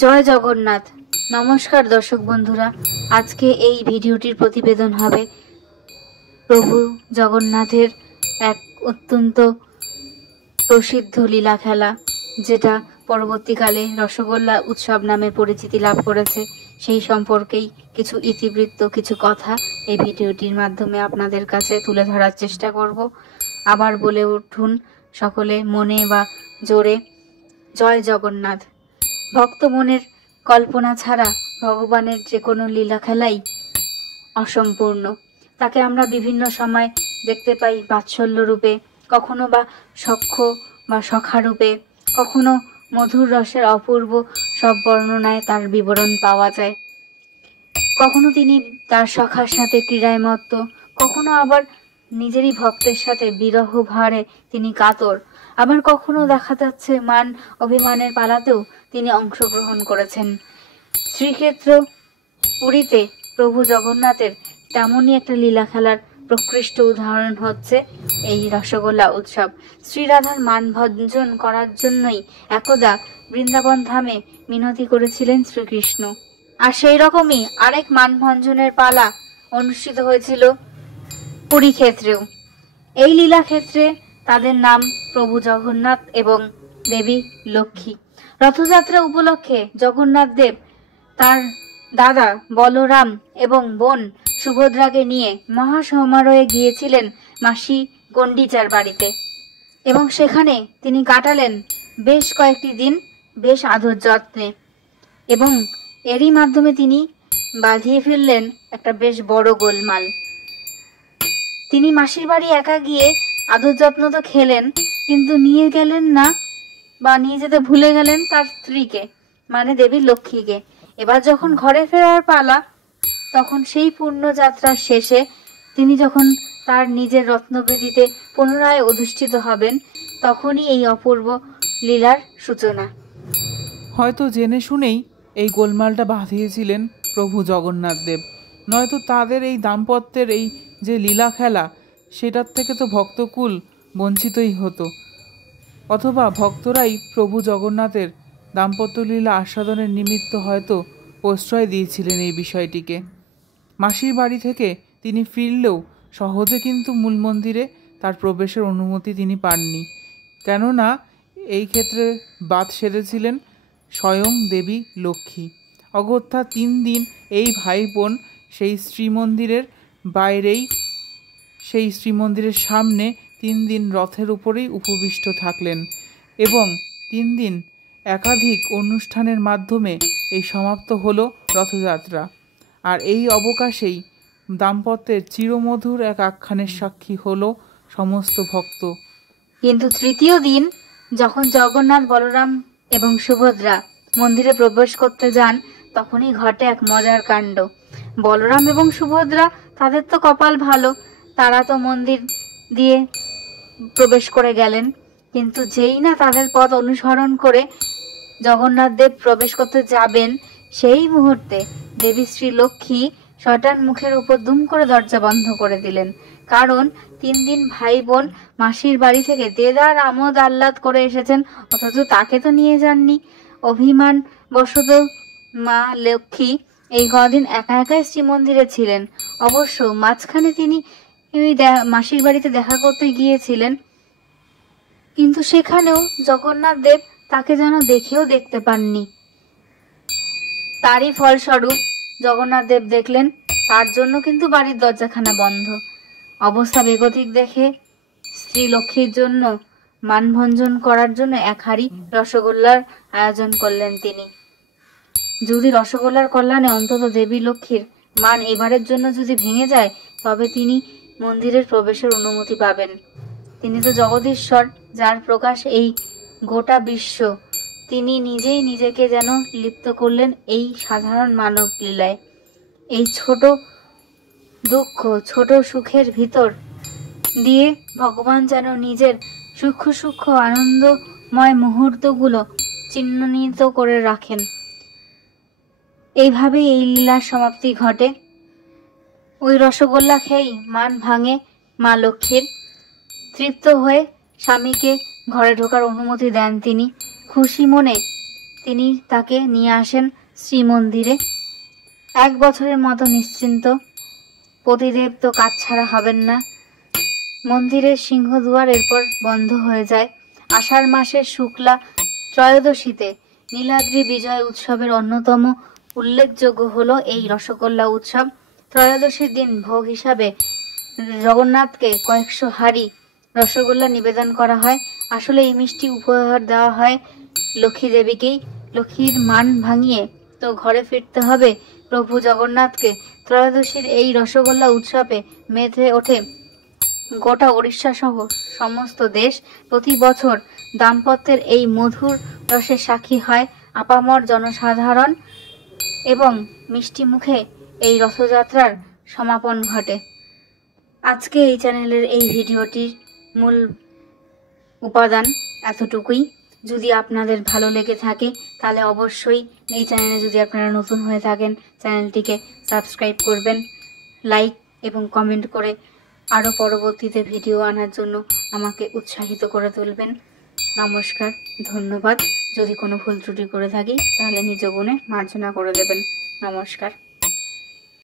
জয় জগন্নাথ। নমস্কার দর্শক বন্ধুরা, আজকে এই ভিডিওটির প্রতিবেদন হবে প্রভু জগন্নাথের এক অত্যন্ত প্রসিদ্ধ লীলা খেলা, যেটা পরবর্তীকালে রসগোল্লা উৎসব নামে পরিচিতি লাভ করেছে। সেই সম্পর্কেই কিছু ইতিবৃত্ত, কিছু কথা এই ভিডিওটির মাধ্যমে আপনাদের কাছে তুলে ধরার চেষ্টা করব। আবার বলে উঠুন সকলে মনে বা জোরে, জয় জগন্নাথ। ভক্ত মনের কল্পনা ছাড়া ভগবানের যে কোনো লীলা খেলাই অসম্পূর্ণ। তাকে আমরা বিভিন্ন সময় দেখতে পাই বাৎসল্য রূপে, কখনো বা সখ্য বা সখা রূপে, কখনো মধুর রসের অপূর্ব সব বর্ণনায় তার বিবরণ পাওয়া যায়। কখনো তিনি তার সখার সাথে ক্রীড়ায় মত্ত, কখনো আবার নিজেরই ভক্তের সাথে বিরহ ভারে তিনি কাতর, আবার কখনো দেখা যাচ্ছে মান অভিমানের পালাতেও তিনি অংশগ্রহণ করেছেন। শ্রীক্ষেত্র পুরীতে প্রভু জগন্নাথের তেমনই একটা লীলা খেলার প্রকৃষ্ট উদাহরণ হচ্ছে এই রসগোল্লা উৎসব। শ্রীরাধার মান ভঞ্জন করার জন্যই একদা বৃন্দাবন ধামে মিনতি করেছিলেন শ্রীকৃষ্ণ, আর সেই রকমই আরেক মান ভঞ্জনের পালা অনুষ্ঠিত হয়েছিল পুরী ক্ষেত্রেও। এই লীলা ক্ষেত্রে তাদের নাম প্রভু জগন্নাথ এবং দেবী লক্ষ্মী। রথযাত্রা উপলক্ষে জগন্নাথ দেব তার দাদা বলরাম এবং বোন সুভদ্রাকে নিয়ে মহাসমারোহে গিয়েছিলেন মাসি গণ্ডিচার বাড়িতে, এবং সেখানে তিনি কাটালেন বেশ কয়েকটি দিন বেশ আদর যত্নে, এবং এরই মাধ্যমে তিনি বাঁধিয়ে ফেললেন একটা বেশ বড় গোলমাল। তিনি মাসির বাড়ি একা গিয়ে আদর যত্ন তো খেলেন, কিন্তু নিয়ে গেলেন না বা নিয়ে যেতে ভুলে গেলেন তার স্ত্রীকে, মানে দেবী লক্ষ্মীকে। এবার যখন ঘরে ফেরার পালা, তখন সেই পূর্ণ যাত্রার শেষে তিনি যখন তার নিজের রত্নবেদিতে পুনরায় অধিষ্ঠিত হবেন, তখনই এই অপূর্ব লীলার সূচনা। হয়তো জেনে শুনেই এই গোলমালটা বাঁধিয়েছিলেন প্রভু জগন্নাথ দেব, নয়তো তাদের এই দাম্পত্যের এই যে লীলা খেলা, সেটার থেকে তো ভক্তকুল বঞ্চিতই হতো, অথবা ভক্তরাই প্রভু জগন্নাথের দাম্পত্য লীলা আস্বাদনের নিমিত্ত হয়তো প্রশ্রয় দিয়েছিলেন এই বিষয়টিকে। মাসির বাড়ি থেকে তিনি ফিরলেও সহজে কিন্তু মূল মন্দিরে তার প্রবেশের অনুমতি তিনি পাননি, কেননা এই ক্ষেত্রে বাদ সেধেছিলেন স্বয়ং দেবী লক্ষ্মী। অগত্যা 3 দিন এই ভাই বোন সেই শ্রীমন্দিরের বাইরেই, সেই শ্রীমন্দিরের সামনে 3 দিন রথের উপরেই উপবিষ্ট থাকলেন, এবং 3 দিন একাধিক অনুষ্ঠানের মাধ্যমে এই সমাপ্ত হলো রথযাত্রা। আর এই অবকাশেই দাম্পত্যের চিরমধুর এক আখ্যানের সাক্ষী হলো সমস্ত ভক্ত। কিন্তু তৃতীয় দিন যখন জগন্নাথ, বলরাম এবং সুভদ্রা মন্দিরে প্রবেশ করতে যান, তখনই ঘটে এক মজার কাণ্ড। বলরাম এবং সুভদ্রা, তাদের তো কপাল ভালো, তারা তো মন্দির দিয়ে প্রবেশ করে গেলেন, কিন্তু যেই না তাদের পথ অনুসরণ করে জগন্নাথ দেব প্রবেশ করতে যাবেন, সেই মুহূর্তে দেবী শ্রী লক্ষ্মী শটান মুখের উপর দুম করে দরজা বন্ধ করে দিলেন। কারণ 3 দিন ভাই বোন মাসির বাড়ি থেকে দেদার আমোদ আহ্লাদ করে এসেছেন, অথচ তাকে তো নিয়ে যাননি। অভিমান বশত মা লক্ষ্মী এই কদিন একা একাই শ্রীমন্দিরে ছিলেন। অবশ্য মাঝখানে তিনি মাসির বাড়িতে দেখা করতে গিয়েছিলেন, কিন্তু সেখানেও জগন্নাথ দেব তাকে যেন দেখেও দেখতে পাননি। তারই ফলস্বরূপ জগন্নাথ দেব দেখলেন তার জন্য কিন্তু বাড়ির দরজাখানা বন্ধ। অবস্থা বেগতিক দেখে শ্রী লক্ষ্মীর জন্য মানভঞ্জন করার জন্য 1 হাঁড়ি রসগোল্লার আয়োজন করলেন তিনি। যদি রসগোল্লার কল্যাণে অন্তত দেবী লক্ষ্মীর মান এবারের জন্য যদি ভেঙে যায়, তবে তিনি মন্দিরের প্রবেশের অনুমতি পাবেন। তিনি তো জগদীশ্বর, যার প্রকাশ এই গোটা বিশ্ব। তিনি নিজেই নিজেকে যেন লিপ্ত করলেন এই সাধারণ মানব লীলায়। এই ছোট দুঃখ, ছোট সুখের ভিতর দিয়ে ভগবান যেন নিজের সূক্ষ্ম সূক্ষ্ম আনন্দময় মুহূর্তগুলো চিহ্নিত করে রাখেন। এইভাবেই এই লীলার সমাপ্তি ঘটে। ওই রসগোল্লা খেয়েই মান ভাঙে মা লক্ষ্মীর। তৃপ্ত হয়ে স্বামীকে ঘরে ঢোকার অনুমতি দেন তিনি। খুশি মনে তিনি তাকে নিয়ে আসেন শ্রীমন্দিরে। 1 বছরের মতো নিশ্চিন্ত। পতিদেব তো কাজ ছাড়া হবেন না। মন্দিরের সিংহদুয়ার এরপর বন্ধ হয়ে যায়। আষাঢ় মাসের শুক্লা ত্রয়োদশীতে নীলাদ্রি বিজয় উৎসবের অন্যতম উল্লেখযোগ্য হলো এই রসগোল্লা উৎসব। ত্রয়োদশীর দিন ভোগ হিসাবে জগন্নাথকে কয়েকশো হাঁড়ি রসগোল্লা নিবেদন করা হয়। আসলে এই মিষ্টি উপহার দেওয়া হয় লক্ষ্মী দেবীকেই। লক্ষ্মীর মান ভাঙিয়ে তো ঘরে ফিরতে হবে প্রভু জগন্নাথকে। ত্রয়োদশীর এই রসগোল্লা উৎসবে মেতে ওঠে গোটা উড়িষ্যা সহ সমস্ত দেশ। প্রতি বছর দাম্পত্যের এই মধুর রসের সাক্ষী হয় আপামর জনসাধারণ এবং মিষ্টি মুখে এই রথযাত্রার সমাপন ঘটে। আজকে এই চ্যানেলের এই ভিডিওটির মূল উপাদান এতটুকুই। যদি আপনাদের ভালো লেগে থাকে তাহলে অবশ্যই এই চ্যানেলে, যদি আপনারা নতুন হয়ে থাকেন, চ্যানেলটিকে সাবস্ক্রাইব করবেন, লাইক এবং কমেন্ট করে আরও পরবর্তীতে ভিডিও আনার জন্য আমাকে উৎসাহিত করে তুলবেন। নমস্কার, ধন্যবাদ। যদি কোনো ভুল ত্রুটি করে থাকি তাহলে নিজ গুণে মার্জনা করে দেবেন। নমস্কার।